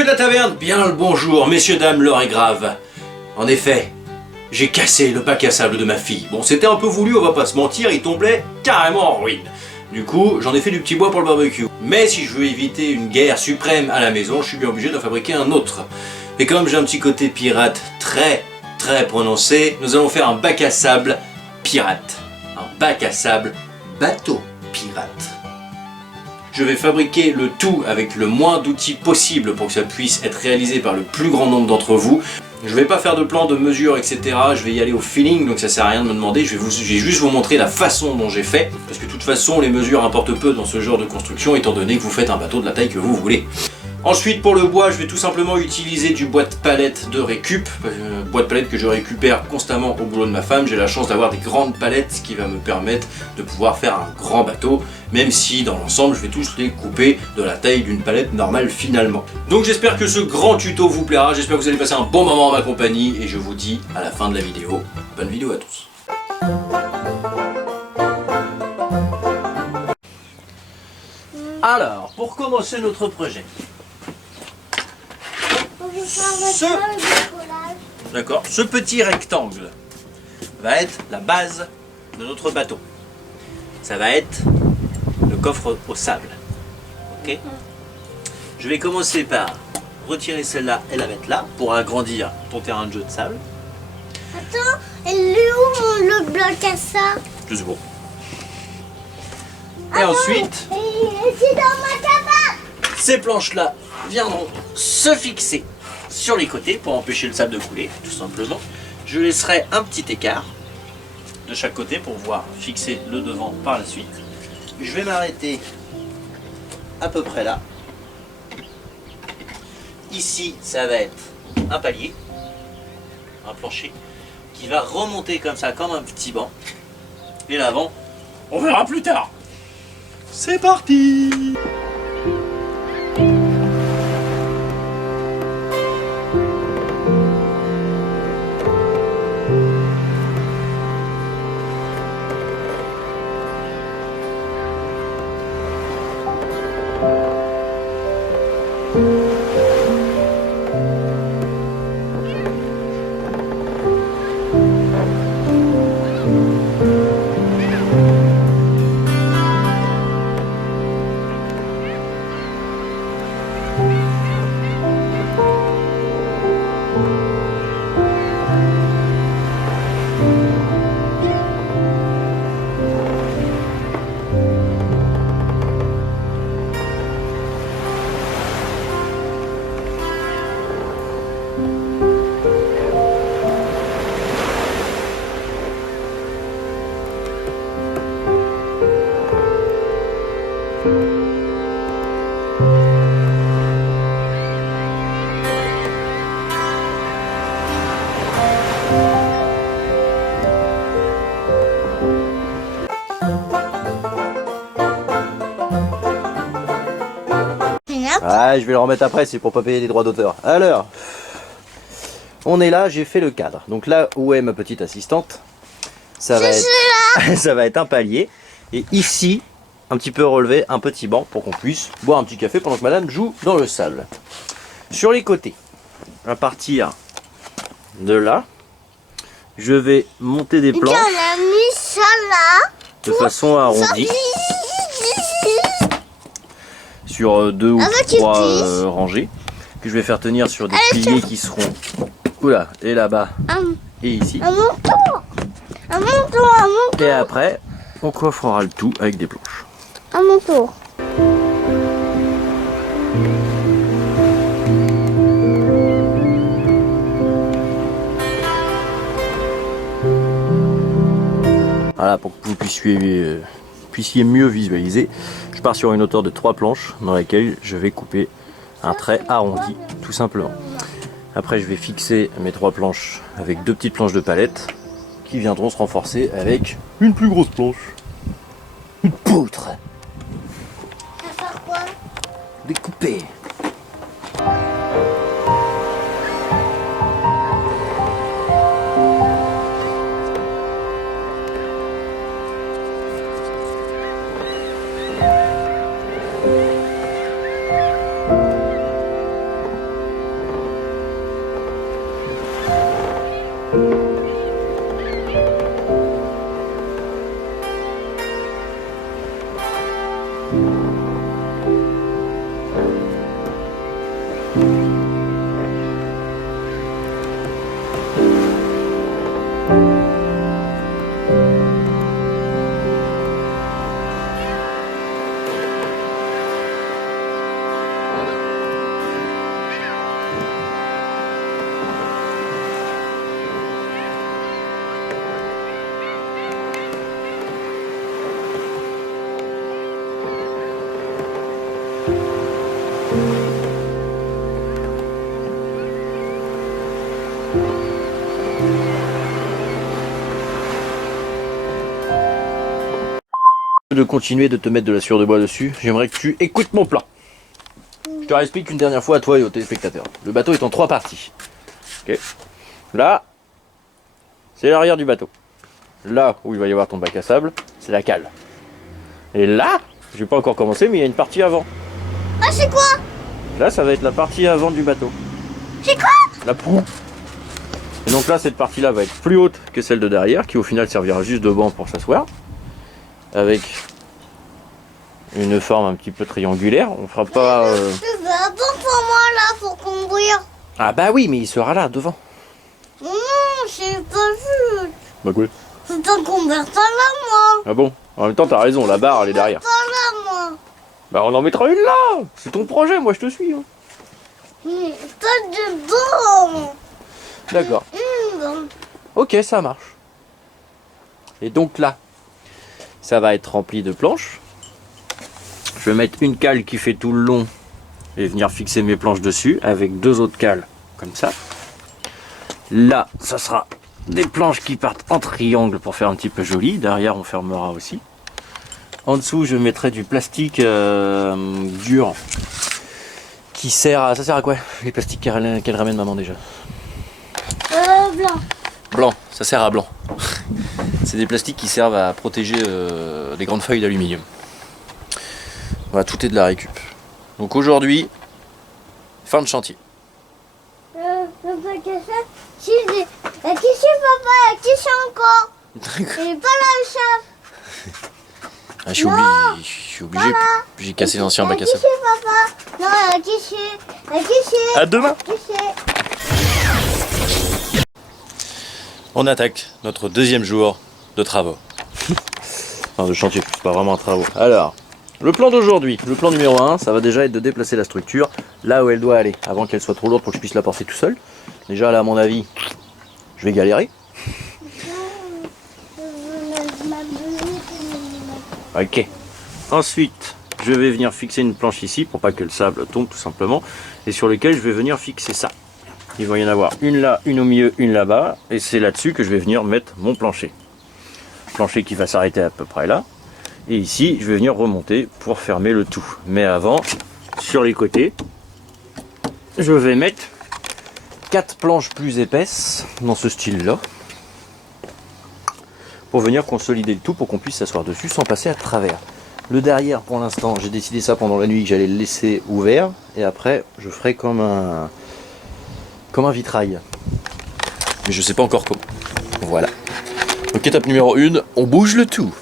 Monsieur de la taverne, bien le bonjour, messieurs, dames, l'heure est grave. En effet, j'ai cassé le bac à sable de ma fille. Bon, c'était un peu voulu, on va pas se mentir, il tombait carrément en ruine. Du coup, j'en ai fait du petit bois pour le barbecue. Mais si je veux éviter une guerre suprême à la maison, je suis bien obligé d'en fabriquer un autre. Et comme j'ai un petit côté pirate très prononcé, nous allons faire un bac à sable pirate. Un bac à sable bateau pirate. Je vais fabriquer le tout avec le moins d'outils possible pour que ça puisse être réalisé par le plus grand nombre d'entre vous. Je vais pas faire de plan de mesure, etc. Je vais y aller au feeling, donc ça sert à rien de me demander. Je vais juste vous montrer la façon dont j'ai fait. Parce que de toute façon, les mesures importent peu dans ce genre de construction, étant donné que vous faites un bateau de la taille que vous voulez. Ensuite, pour le bois, je vais tout simplement utiliser du bois de palette de récup. Bois de palette que je récupère constamment au boulot de ma femme. J'ai la chance d'avoir des grandes palettes, ce qui va me permettre de pouvoir faire un grand bateau, même si dans l'ensemble, je vais tous les couper de la taille d'une palette normale finalement. Donc j'espère que ce grand tuto vous plaira. J'espère que vous allez passer un bon moment en ma compagnie. Et je vous dis à la fin de la vidéo, bonne vidéo à tous. Alors, pour commencer notre projet, ce petit rectangle va être la base de notre bateau. Ça va être le coffre au sable. Ok. Je vais commencer par retirer celle-là et la mettre là pour agrandir ton terrain de jeu de sable. Attends, elle est où le bloc à ça? Je sais pas. Et ensuite, c'est dans ma cabane. Ces planches-là viendront se fixer sur les côtés pour empêcher le sable de couler, tout simplement. Je laisserai un petit écart de chaque côté pour pouvoir fixer le devant par la suite. Je vais m'arrêter à peu près là. Ici, ça va être un palier, un plancher, qui va remonter comme ça, comme un petit banc. Et l'avant, on verra plus tard. C'est parti! Ah, je vais le remettre après, c'est pour pas payer les droits d'auteur. Alors, on est là, j'ai fait le cadre. Donc là où est ma petite assistante, ça va être un palier. Et ici, un petit peu relevé, un petit banc pour qu'on puisse boire un petit café pendant que madame joue dans le sable. Sur les côtés, à partir de là, je vais monter des planches On a mis ça là. de façon arrondie. Sur 2 ou 3 rangées que je vais faire tenir sur des piliers qui seront oula, et là-bas et ici. À mon tour. À mon tour, à mon tour. Et après, on coffrera le tout avec des planches. À mon tour. Voilà, pour que vous puissiez mieux visualiser, je pars sur une hauteur de 3 planches dans laquelle je vais couper un trait arrondi, tout simplement. Après, je vais fixer mes 3 planches avec 2 petites planches de palette qui viendront se renforcer avec une plus grosse planche. Une poutre. Ça va faire quoi? Découper. De continuer de te mettre de la sueur de bois dessus, j'aimerais que tu écoutes mon plan. Je te réexplique une dernière fois à toi et aux téléspectateurs. Le bateau est en 3 parties. Ok. Là, c'est l'arrière du bateau. Là où il va y avoir ton bac à sable, c'est la cale. Et là, je vais pas encore commencer, mais il y a une partie avant. Ah, c'est quoi? Là, ça va être la partie avant du bateau. C'est quoi? La proue. Et donc là, cette partie-là va être plus haute que celle de derrière, qui au final servira juste de banc pour s'asseoir. Avec une forme un petit peu triangulaire. On fera pas... C'est pas bon pour moi là, pour conduire. Ah bah oui, mais il sera là, devant. Non, c'est pas juste. Bah quoi? Je t'en converse pas là, moi. Ah bon? En même temps, t'as raison, la barre, elle est derrière. Pas là, moi. Bah on en mettra une là. C'est ton projet, moi je te suis. Hein. Mais pas de bon. D'accord. Bon. Ok, ça marche. Et donc là, ça va être rempli de planches. Je vais mettre une cale qui fait tout le long et venir fixer mes planches dessus avec 2 autres cales comme ça. Là, ça sera des planches qui partent en triangle pour faire un petit peu joli. Derrière, on fermera aussi. En dessous, je mettrai du plastique dur qui sert à... Ça sert à quoi? Les plastiques qu'elle ramène maman déjà. Blanc. Blanc, ça sert à blanc. C'est des plastiques qui servent à protéger les grandes feuilles d'aluminium. Voilà, tout est de la récup. Donc aujourd'hui, fin de chantier. Le bac à sable, si j'ai... La qui c'est papa, la qui c'est encore. Elle est pas là, le sable. Ah, je suis obligé. J'ai cassé l'ancien bac à sable. La qui c'est papa. Non, la qui c'est. La qui c'est. À demain. La qui c'est. On attaque notre 2e jour de travaux. Enfin, de chantier, c'est pas vraiment un travaux. Alors, le plan d'aujourd'hui, le plan numéro 1, ça va déjà être de déplacer la structure là où elle doit aller, avant qu'elle soit trop lourde pour que je puisse la porter tout seul. Déjà là, à mon avis, je vais galérer. Ok. Ensuite, je vais venir fixer une planche ici pour pas que le sable tombe tout simplement, et sur lequel je vais venir fixer ça. Il va y en avoir une là, une au milieu, une là-bas, et c'est là-dessus que je vais venir mettre mon plancher. Plancher qui va s'arrêter à peu près là. Et ici, je vais venir remonter pour fermer le tout. Mais avant, sur les côtés, je vais mettre 4 planches plus épaisses, dans ce style-là, pour venir consolider le tout, pour qu'on puisse s'asseoir dessus sans passer à travers. Le derrière, pour l'instant, j'ai décidé ça pendant la nuit, que j'allais le laisser ouvert, et après, je ferai comme un vitrail. Mais je sais pas encore comment. Voilà. Donc étape numéro 1, on bouge le tout.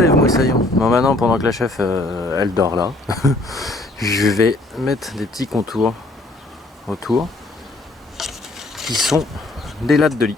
se lève, Moussaillon. Bon, maintenant, pendant que la chef, elle dort là, je vais mettre des petits contours autour, qui sont des lattes de lit.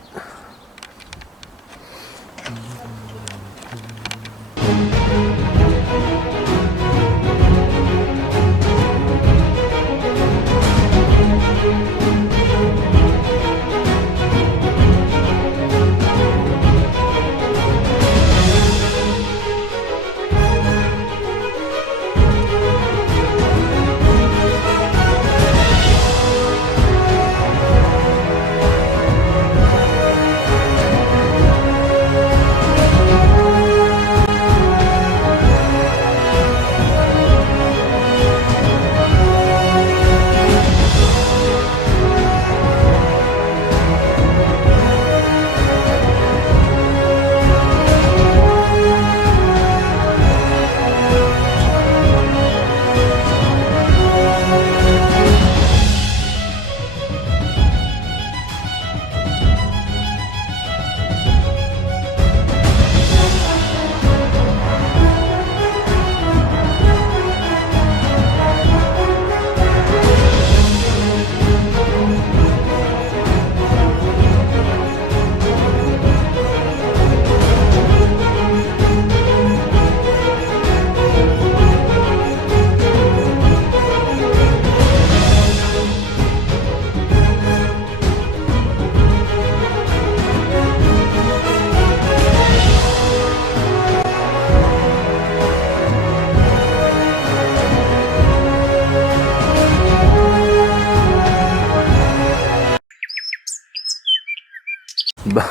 Bah,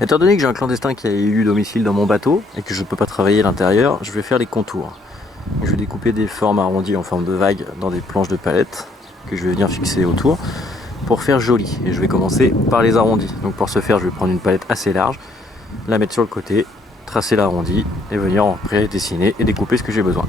étant donné que j'ai un clandestin qui a élu domicile dans mon bateau et que je ne peux pas travailler à l'intérieur, je vais faire les contours. Je vais découper des formes arrondies en forme de vague dans des planches de palette que je vais venir fixer autour pour faire joli. Et je vais commencer par les arrondis. Donc pour ce faire, je vais prendre une palette assez large, la mettre sur le côté, tracer l'arrondi et venir en pré-dessiner et découper ce que j'ai besoin.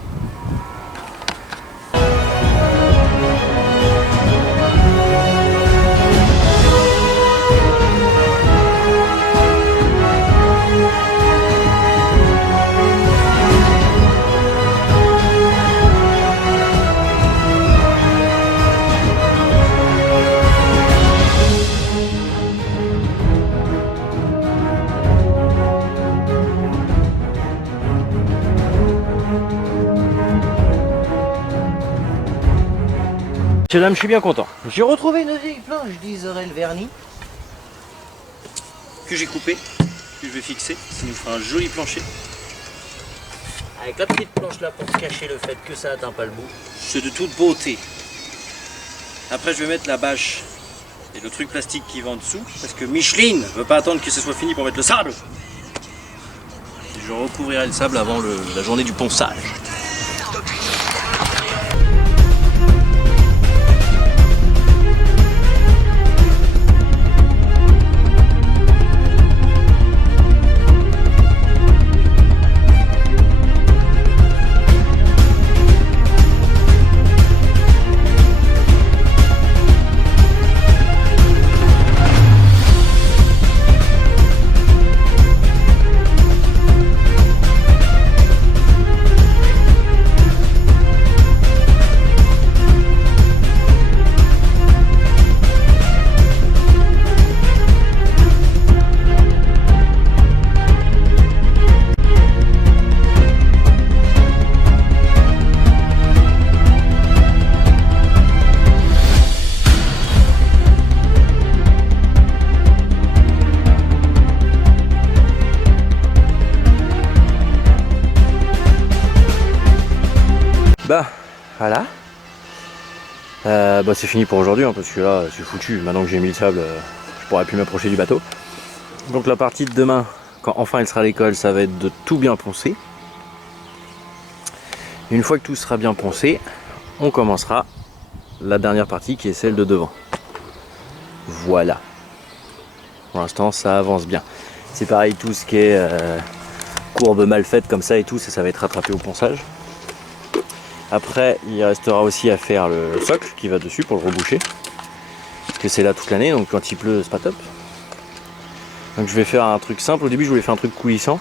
Monsieur, dame, je suis bien content. J'ai retrouvé une vieille planche d'Israël vernis que j'ai coupée, que je vais fixer. Ça nous fera un joli plancher. Avec la petite planche là pour cacher le fait que ça n'atteint pas le bout. C'est de toute beauté. Après, je vais mettre la bâche et le truc plastique qui va en dessous parce que Micheline ne veut pas attendre que ce soit fini pour mettre le sable. Et je recouvrirai le sable avant la journée du ponçage. Bah voilà, c'est fini pour aujourd'hui hein, parce que là c'est foutu, maintenant que j'ai mis le sable je pourrais plus m'approcher du bateau. Donc la partie de demain, quand enfin elle sera à l'école, ça va être de tout bien poncer. Une fois que tout sera bien poncé, on commencera la dernière partie qui est celle de devant. Voilà, pour l'instant ça avance bien. C'est pareil, tout ce qui est courbe mal faite comme ça et tout, ça va être rattrapé au ponçage. Après, il restera aussi à faire le socle qui va dessus pour le reboucher. Parce que c'est là toute l'année, donc quand il pleut, c'est pas top. Donc je vais faire un truc simple. Au début, je voulais faire un truc coulissant.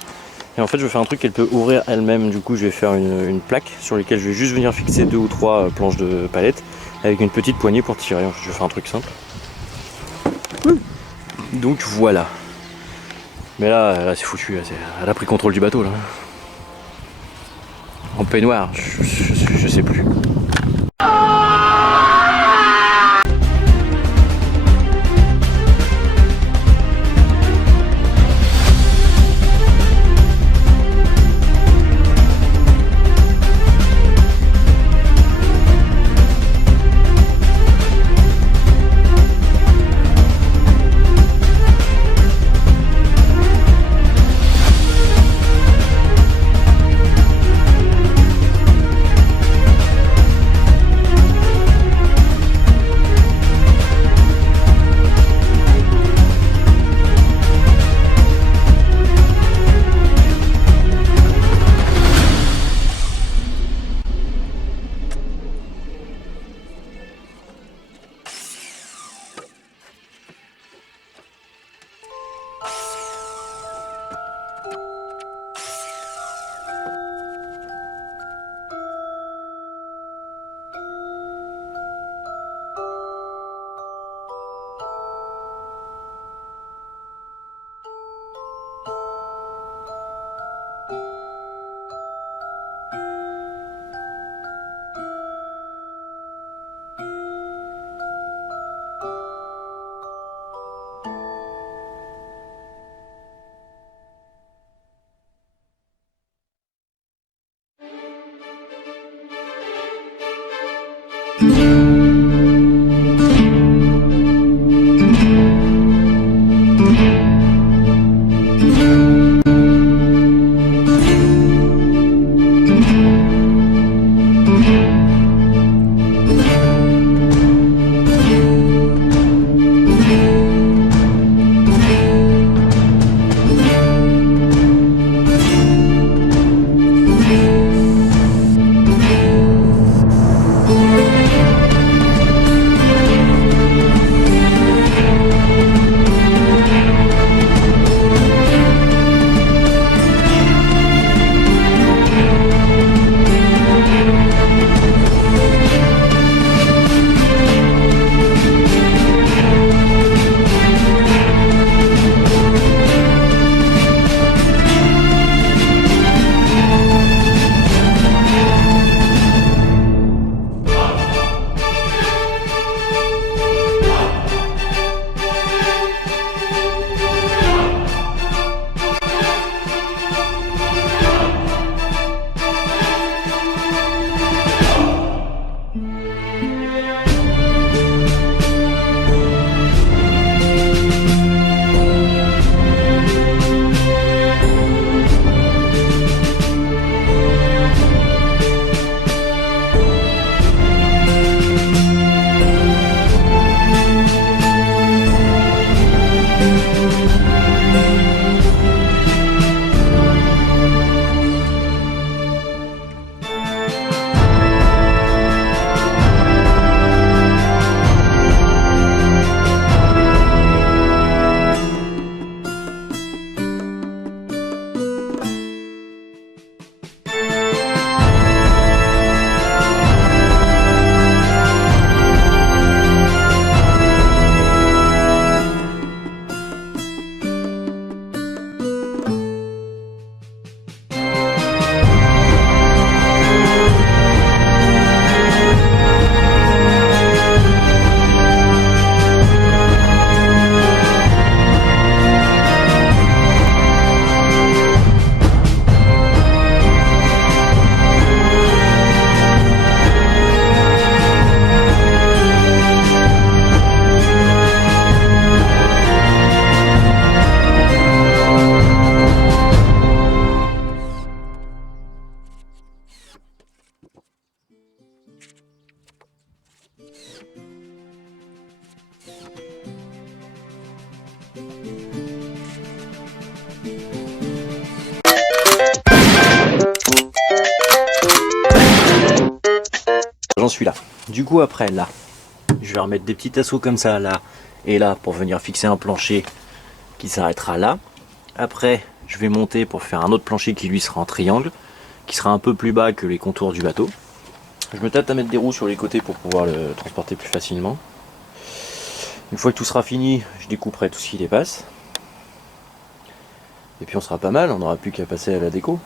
Et en fait je vais faire un truc qu'elle peut ouvrir elle-même. Du coup je vais faire une plaque sur laquelle je vais juste venir fixer 2 ou 3 planches de palette avec une petite poignée pour tirer. Je vais faire un truc simple. Donc voilà. Mais là c'est foutu, là, elle a pris contrôle du bateau là. En peignoir, je sais plus. J'en suis là. Du coup après là, je vais remettre des petits tasseaux comme ça là et là pour venir fixer un plancher qui s'arrêtera là. Après je vais monter pour faire un autre plancher qui lui sera en triangle, qui sera un peu plus bas que les contours du bateau. Je me tâte à mettre des roues sur les côtés pour pouvoir le transporter plus facilement. Une fois que tout sera fini, je découperai tout ce qui dépasse. Et puis on sera pas mal, on n'aura plus qu'à passer à la déco.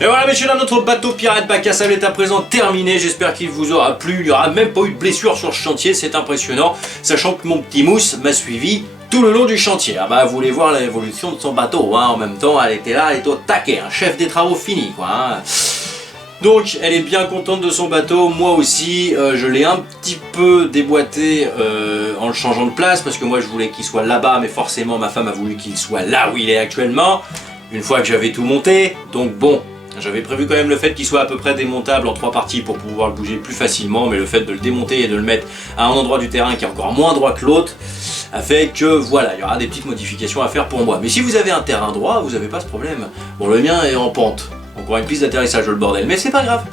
Et voilà messieurs, dames, notre bateau pirate bac à sable est à présent terminé, j'espère qu'il vous aura plu, il n'y aura même pas eu de blessure sur ce chantier, c'est impressionnant, sachant que mon petit mousse m'a suivi tout le long du chantier. Ah bah vous voulez voir l'évolution de son bateau, hein. En même temps elle était là, elle était au taquet, un chef des travaux fini quoi. Hein. Donc elle est bien contente de son bateau, moi aussi, je l'ai un petit peu déboîté en le changeant de place, parce que moi je voulais qu'il soit là-bas, mais forcément ma femme a voulu qu'il soit là où il est actuellement, une fois que j'avais tout monté, donc bon. J'avais prévu quand même le fait qu'il soit à peu près démontable en 3 parties pour pouvoir le bouger plus facilement, mais le fait de le démonter et de le mettre à un endroit du terrain qui est encore moins droit que l'autre a fait que voilà, il y aura des petites modifications à faire pour moi. Mais si vous avez un terrain droit, vous n'avez pas ce problème. Bon, le mien est en pente, encore une piste d'atterrissage le bordel, mais c'est pas grave.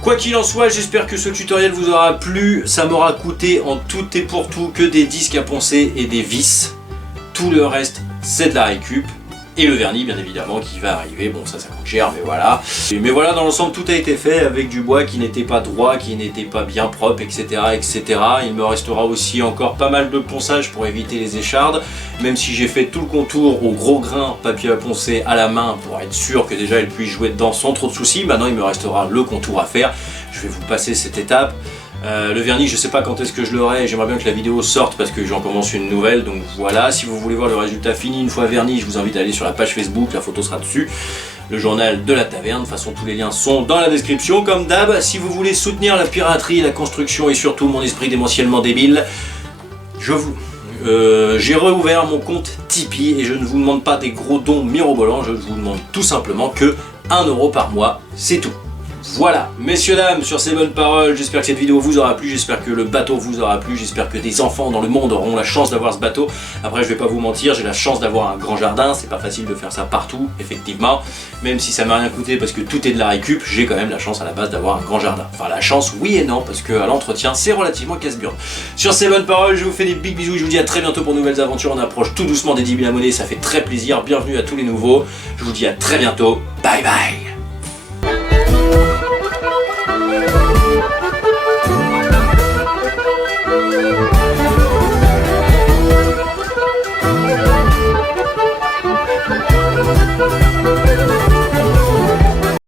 Quoi qu'il en soit, j'espère que ce tutoriel vous aura plu. Ça m'aura coûté en tout et pour tout que des disques à poncer et des vis. Tout le reste, c'est de la récup. Et le vernis bien évidemment qui va arriver, bon ça coûte cher mais voilà. Mais voilà, dans l'ensemble tout a été fait avec du bois qui n'était pas droit, qui n'était pas bien propre, etc. etc. Il me restera aussi encore pas mal de ponçage pour éviter les échardes, même si j'ai fait tout le contour au gros grain papier à poncer à la main pour être sûr que déjà elle puisse jouer dedans sans trop de soucis. Maintenant il me restera le contour à faire, je vais vous passer cette étape. Le vernis, je sais pas quand est-ce que je l'aurai, j'aimerais bien que la vidéo sorte parce que j'en commence une nouvelle, donc voilà. Si vous voulez voir le résultat fini une fois verni, je vous invite à aller sur la page Facebook, la photo sera dessus. Le journal de la taverne, de toute façon tous les liens sont dans la description comme d'hab. Si vous voulez soutenir la piraterie, la construction et surtout mon esprit démentiellement débile, j'ai réouvert mon compte Tipeee et je ne vous demande pas des gros dons mirobolants, je vous demande tout simplement que 1 € par mois, c'est tout. Voilà, messieurs, dames, sur ces bonnes paroles, j'espère que cette vidéo vous aura plu, j'espère que le bateau vous aura plu, j'espère que des enfants dans le monde auront la chance d'avoir ce bateau. Après, je vais pas vous mentir, j'ai la chance d'avoir un grand jardin, c'est pas facile de faire ça partout, effectivement, même si ça m'a rien coûté parce que tout est de la récup, j'ai quand même la chance à la base d'avoir un grand jardin. Enfin, la chance, oui et non, parce que à l'entretien, c'est relativement casse-burne. Sur ces bonnes paroles, je vous fais des big bisous et je vous dis à très bientôt pour de nouvelles aventures. On approche tout doucement des 10 000 abonnés, ça fait très plaisir, bienvenue à tous les nouveaux. Je vous dis à très bientôt, bye bye.